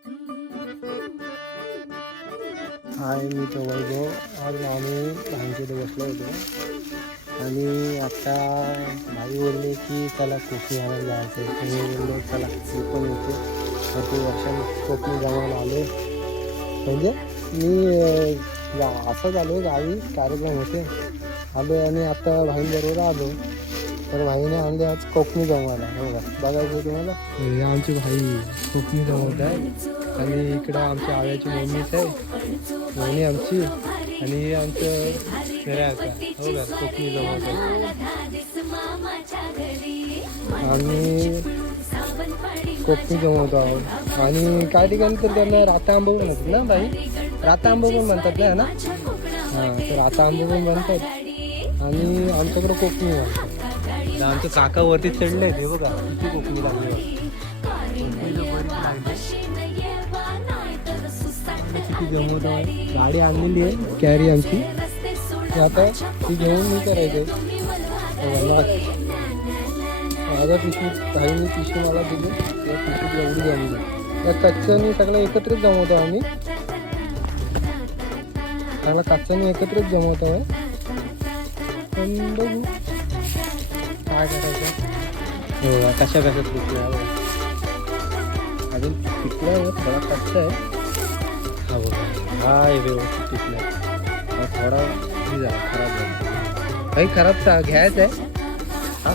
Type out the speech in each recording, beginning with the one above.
हाय, मी तो वैभव. आज आम्ही भाईंच्या इथे बसलो होतो आणि आता भाई बोलले की चला कोकणी आणायला जायचं आहे. मी बोललो चला मी पण येते. भरपूर वर्षांनी कोकणी जाऊन आले. म्हणजे मी असंच आलो, गावी कार्यक्रम होते आलो आणि आता भाईंबरोबर आलो. तर भाईने आणले आज कोकणी जमवायला. हो का, बघायचं तुम्हाला. हे आमची भाई कोकणी जमवत आहे आणि इकडं आमच्या आव्याची मम्मीच आहे, मम्मी आमची, आणि हे आमचं घराचं हो का कोकणी जमवत आहे. आम्ही कोकणी जमवतो आहोत आणि काही ठिकाणी तर त्यांना राता आंबा पण म्हणतात ना बाई, राता आंबा पण म्हणतात ना ना. हां, तर राता आंबा पण म्हणतात आणि आमच्याकडं कोकणी म्हणतात. आमचे काका वरती चढले ते बघा किती कोकणी लागली, किती जमवत आहे. गाडी आणलेली आहे कॅरी आमची, आता ती घेऊन मी करायचं. माझ्या पिशवीत भाईने पिशवी मला दिली, त्या पिशवीत एवढी जमली. त्या कच्च्यानी सगळं एकत्रित जमवतो आम्ही, सगळं कच्च्यानी एकत्रित जमवतो आहे. पण बघू काय करायचं. हो, कशा पिकल्या अजून पिकल्या आहे, थोडा कच्चा आहे. हा बघा, हा आहे व्यवस्थित पिकला. हा थोडा हे झाला, खराब झाला. काही खराब घ्यायचं आहे. हा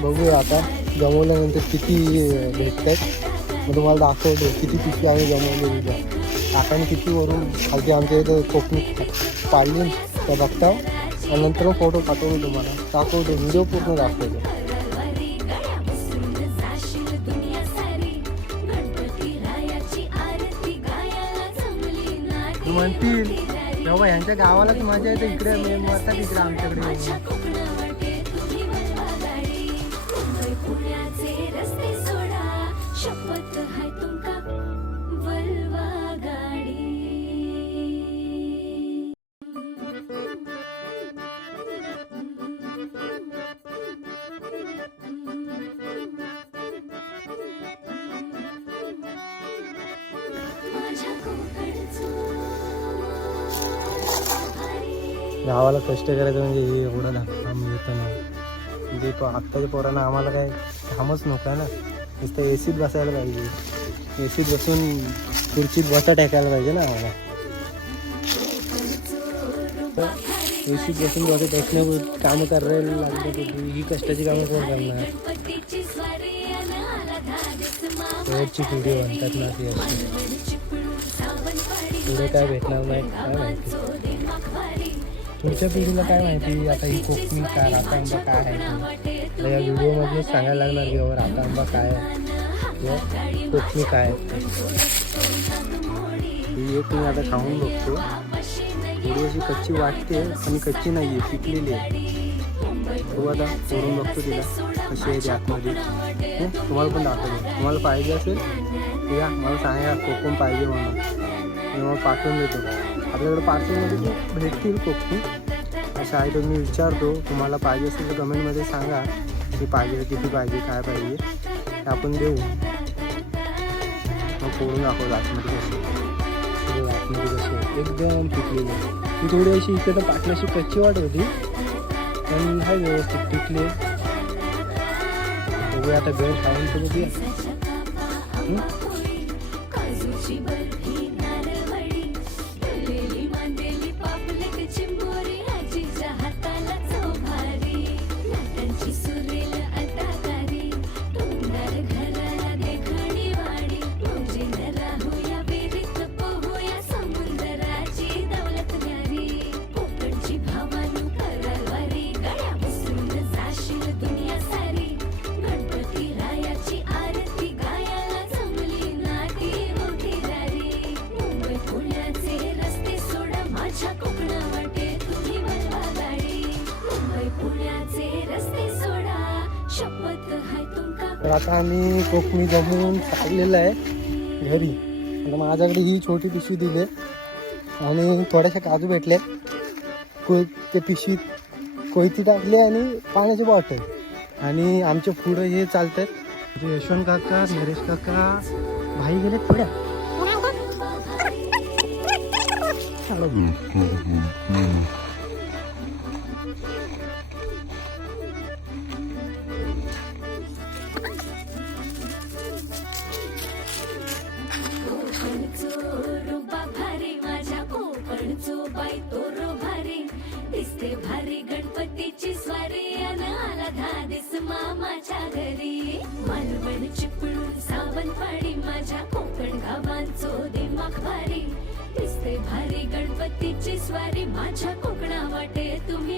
बघूया आता जमवल्यानंतर किती भेटतात. मग तुम्हाला दाखवतो किती पिशवी आम्ही जमवली. काकाने किती वरून खालती आमच्या इथं कोकणी पाडली त्या बघता, आणि नंतर फोटो पाठवतो तुम्हाला, दाखवतो व्हिडिओ पूर्ण दाखवतो. म्हणतील तेव्हा यांच्या गावालाच मजा येते, इकडे मरतात इकडे आमच्याकडे. गावाला कष्ट करायचं म्हणजे हे एवढं काम येतं ना. म्हणजे आत्ताच्या पोरांना आम्हाला काय कामच नको ना, नुसतं एसीत बसायला पाहिजे. एसीत बसून खुर्चीत बसा टाकायला पाहिजे ना आम्हाला. एसीत बसून बसत असणं कामं करायला लागली तर ही कष्टाची कामं कोण करणार. शेवटची पिढी म्हणतात ना ती अशी, पुढे काय भेटणार नाही काय माहिती. पुढच्या पिढीला काय माहिती आता ही कोकणी काय, राता आंबा काय आहे ते या व्हिडिओमधूनच सांगायला लागणार की बाबा राता आंबा काय आहे किंवा कोकणी काय आहे. ही एक मी आता खाऊन बघतो. थोडी अशी कच्ची वाटते पण कच्ची नाही आहे, पिकलेली आहे. तो आता करून बघतो तिला कशी आहे ती आतमध्ये. तुम्हाला पण दाखवतो. तुम्हाला पाहिजे असेल ठीक आहे, मला सांगा कोकम पाहिजे म्हणून, मी मग पाठवून देतो. आपल्याकडे पार्सलमध्ये भेटतील कोकणी अशा आहे. तर मी विचारतो, तुम्हाला पाहिजे असेल तर कमेंटमध्ये सांगा की पाहिजे, किती पाहिजे, काय पाहिजे ते आपण देऊ. मग फोडून दाखवतो आतमध्ये कशी, आतमध्ये कशी एकदम पिकलेली. ती थोडी अशी इकडं पाटण्याशी कच्ची वाट होती पण हा व्यवस्थित पिकले. बघूया आता बेळ खाऊन तर बघूया. तर आता आम्ही कोकणी जमवून काढलेलं आहे घरी. आता माझ्याकडे ही छोटी पिशवी दिली आणि थोड्याशा काजू भेटले ते पिशवीत कोयती टाकली आणि पाण्याची बॉटल. आणि आमच्या पुढं हे चालतात म्हणजे यशवंत काका, नरेश काका, भाई गेले पुढ्या. दिसते भारी गणपतीची स्वारी अन आला धादिस मामाच्या घरी. मालवण चिपळूण सावंतवाडी माझ्या कोकण गावांचो दिमाग भारी. दिसते भारी गणपतीची स्वारी माझ्या कोकणा वाटे तुम्ही